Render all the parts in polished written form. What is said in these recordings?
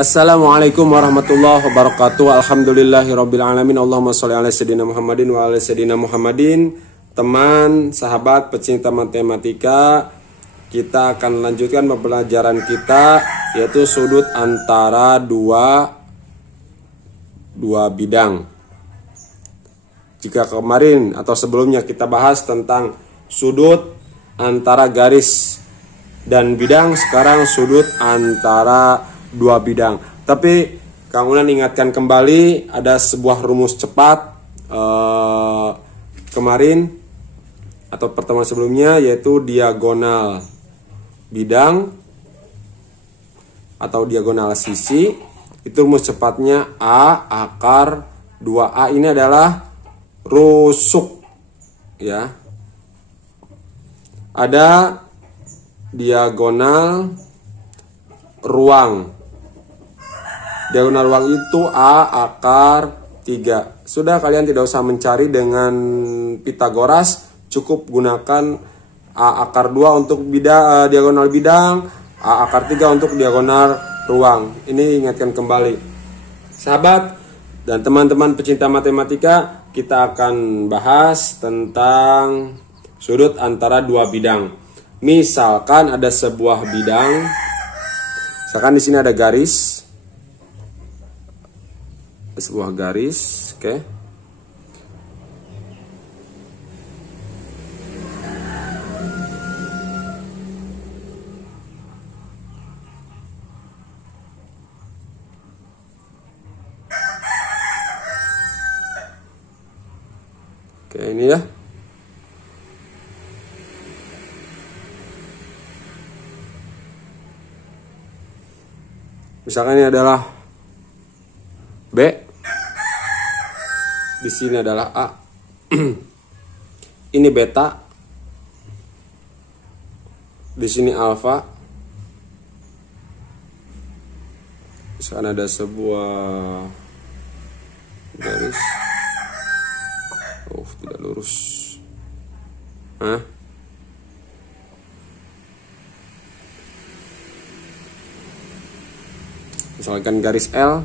Assalamualaikum warahmatullahi wabarakatuh. Alhamdulillahirabbil alamin. Allahumma sholli ala sayyidina Muhammadin wa ala sayyidina Muhammadin. Teman, sahabat, pecinta matematika, kita akan lanjutkan pembelajaran kita, yaitu sudut antara dua bidang. Jika kemarin atau sebelumnya kita bahas tentang sudut antara garis dan bidang, sekarang sudut antara dua bidang. Tapi Kang Unan ingatkan kembali, ada sebuah rumus cepat kemarin atau pertemuan sebelumnya, yaitu diagonal bidang atau diagonal sisi. Itu rumus cepatnya A akar 2A. Ini adalah rusuk, ya. Ada diagonal ruang. Diagonal ruang itu A akar 3. Sudah, kalian tidak usah mencari dengan Pitagoras, cukup gunakan A akar 2 untuk diagonal bidang, A akar 3 untuk diagonal ruang. Ini ingatkan kembali, sahabat dan teman-teman pecinta matematika, kita akan bahas tentang sudut antara dua bidang. Misalkan ada sebuah bidang, misalkan di sini ada garis, sebuah garis, oke. Oke, ini ya. Misalkan ini adalah B, di sini adalah A. Ini beta, di sini alfa. Misalkan ada sebuah garis, tidak lurus. Misalkan garis L,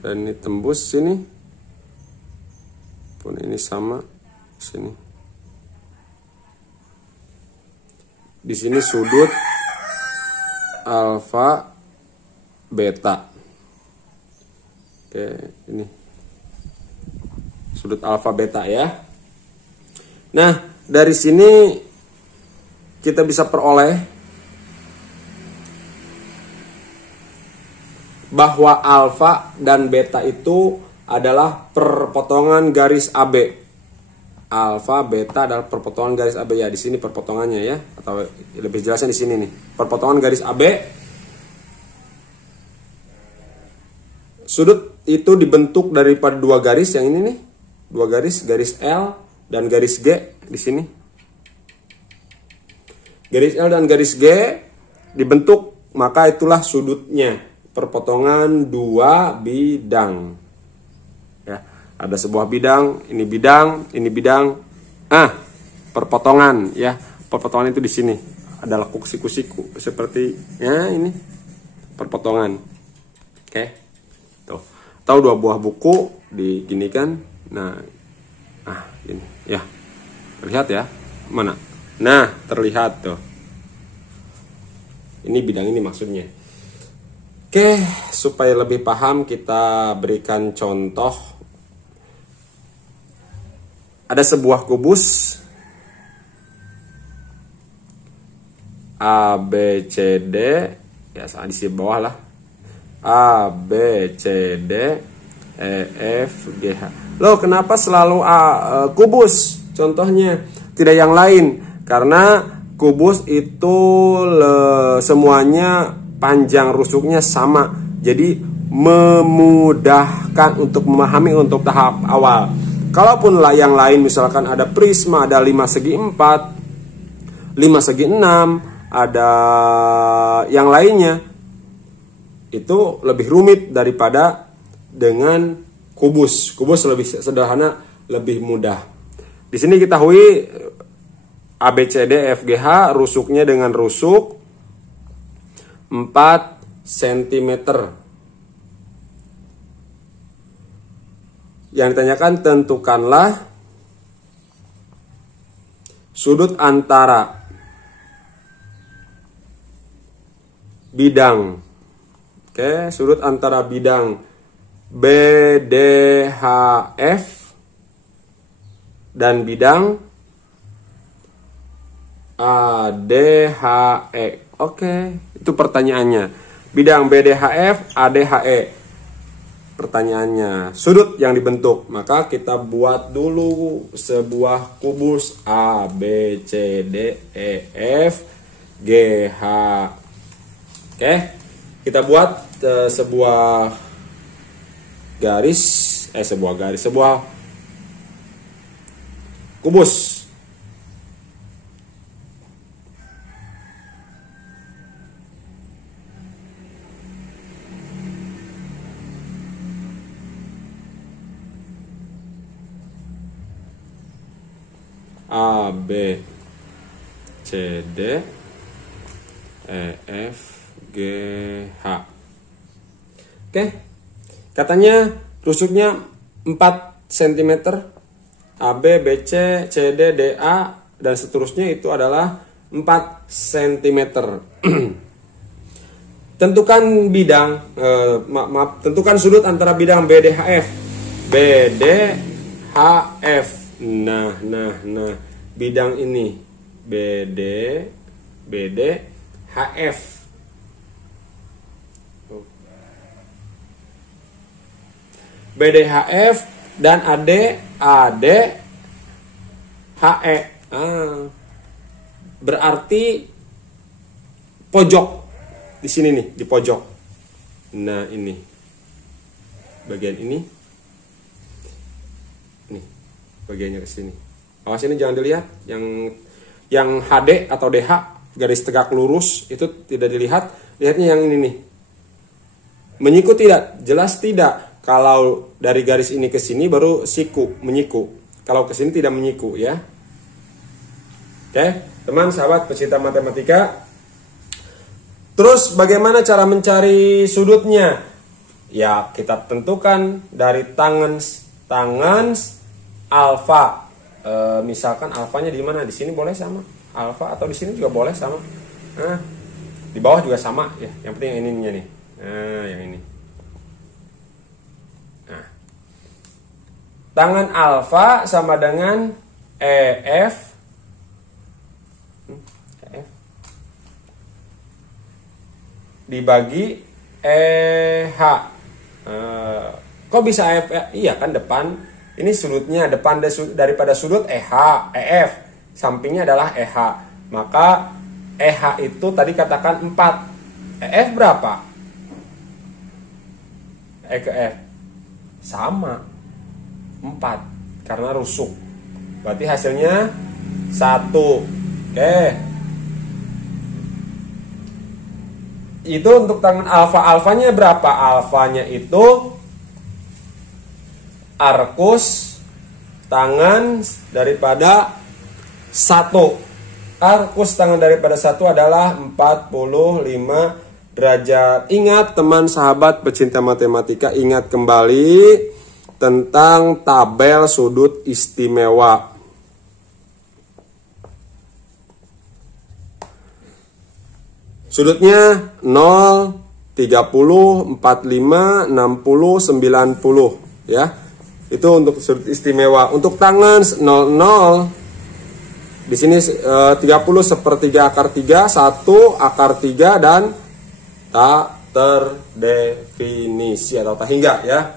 dan ini tembus sini, pun ini sama sini. Di sini sudut alfa beta. Oke, ini sudut alfa beta ya. Nah, dari sini kita bisa peroleh bahwa alfa dan beta itu adalah perpotongan garis AB. Alfa beta adalah perpotongan garis AB ya. Di sini perpotongannya ya, atau lebih jelasnya di sini nih. Perpotongan garis AB. Sudut itu dibentuk daripada dua garis yang ini nih. Dua garis, garis L dan garis G di sini. Garis L dan garis G dibentuk, maka itulah sudutnya. Perpotongan dua bidang. Ya, ada sebuah bidang, ini bidang, ini bidang. Perpotongan ya. Perpotongan itu di sini. Ada lekuk siku-siku seperti ya ini. Perpotongan. Oke. Tuh. Tahu dua buah buku diginikan. Nah, ini ya. Terlihat ya? Mana? Nah, terlihat tuh. Ini bidang ini maksudnya. Oke, supaya lebih paham kita berikan contoh. Ada sebuah kubus A, B, C, D. Ya, di sini bawah lah. A, B, C, D, E, F, G, H. Loh, kenapa selalu kubus? Contohnya, tidak yang lain. Karena kubus itu semuanya panjang rusuknya sama, jadi memudahkan untuk memahami untuk tahap awal. Kalaupun yang lain, misalkan ada prisma, ada 5 segi 4, 5 segi 6, ada yang lainnya, itu lebih rumit daripada dengan kubus. Kubus lebih sederhana, lebih mudah. Di sini kita ketahui A, B, C, D, F, G, H rusuknya dengan rusuk 4 cm. Yang ditanyakan, tentukanlah sudut antara bidang. Oke, sudut antara bidang BDHF dan bidang ADHE. Oke, itu pertanyaannya. Bidang BDHF, ADHE. Pertanyaannya, sudut yang dibentuk. Maka kita buat dulu sebuah kubus A, B, C, D, E, F, G, H. Oke, kita buat sebuah kubus. A, B, C, D, E, F, G, H. Oke, katanya rusuknya 4 cm. A, B, B, C, C, D, D, A, dan seterusnya itu adalah 4 cm. Tentukan bidang, tentukan sudut antara bidang BDHF. BDHF. Nah, bidang ini BDHF. BDHF dan ADHE. Berarti pojok di sini nih, di pojok. Nah, ini bagian ini. Nih, bagiannya ke sini. Awas ini jangan dilihat. Yang HD atau DH, garis tegak lurus, itu tidak dilihat. Lihatnya yang ini nih. Menyiku tidak? Jelas tidak. Kalau dari garis ini ke sini baru siku, menyiku. Kalau ke sini tidak menyiku ya. Oke, teman, sahabat, pecinta matematika. Terus bagaimana cara mencari sudutnya? Ya, kita tentukan dari tangen alfa. Misalkan alfanya di mana? Di sini boleh sama alfa, atau di sini juga boleh sama. Nah, di bawah juga sama ya. Yang penting yang ininya nih. Nah, yang ini. Nah, tangen alfa sama dengan EF dibagi EH. Kok bisa EF? Iya kan, depan. Ini sudutnya depan daripada sudut EH, EF. Sampingnya adalah EH. Maka EH itu tadi katakan 4. EF berapa? E ke F. Sama. 4. Karena rusuk. Berarti hasilnya 1. Oke. Itu untuk tangan alfa. Alfanya berapa? Alfanya itu arkus tangan daripada 1. Arkus tangan daripada 1 adalah 45 derajat. Ingat teman, sahabat, pecinta matematika, ingat kembali tentang tabel sudut istimewa. Sudutnya 0, 30, 45, 60, 90 ya. Itu untuk sudut istimewa. Untuk tangan 00 di sini 30 sepertiga akar 3, 1 akar 3 dan tak terdefinisi atau tak hingga ya.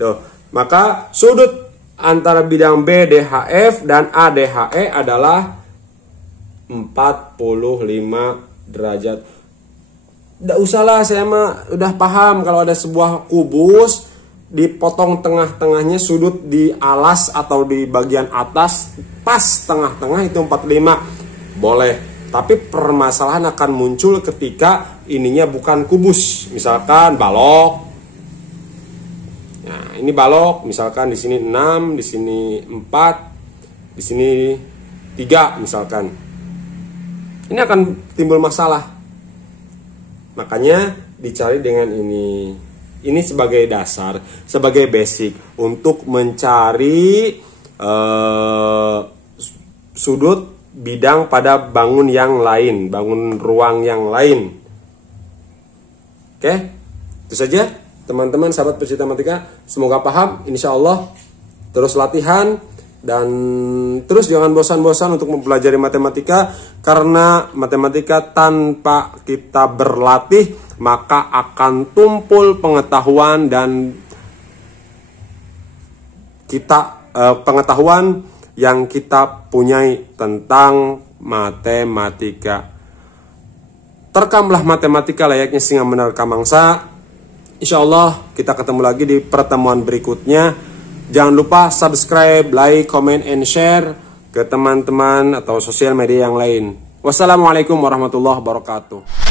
Tuh. Maka sudut antara bidang BDHF dan ADHE adalah 45 derajat. Nggak usahlah, saya mah udah paham kalau ada sebuah kubus dipotong tengah-tengahnya, sudut di alas atau di bagian atas pas tengah-tengah itu 45 boleh. Tapi permasalahan akan muncul ketika ininya bukan kubus, misalkan balok. Nah, ini balok, misalkan di sini 6, di sini 4, di sini 3 misalkan. Ini akan timbul masalah. Makanya dicari dengan ini. Ini sebagai dasar, sebagai basic untuk mencari sudut bidang pada bangun yang lain, bangun ruang yang lain. Oke, itu saja teman-teman sahabat pecinta matematika. Semoga paham, insya Allah. Terus latihan dan terus jangan bosan-bosan untuk mempelajari matematika, karena matematika tanpa kita berlatih maka akan tumpul pengetahuan dan pengetahuan yang kita punyai tentang matematika. Terekamlah matematika layaknya singa menerkam mangsa. Insya Allah kita ketemu lagi di pertemuan berikutnya. Jangan lupa subscribe, like, comment, and share ke teman-teman atau sosial media yang lain. Wassalamualaikum warahmatullahi wabarakatuh.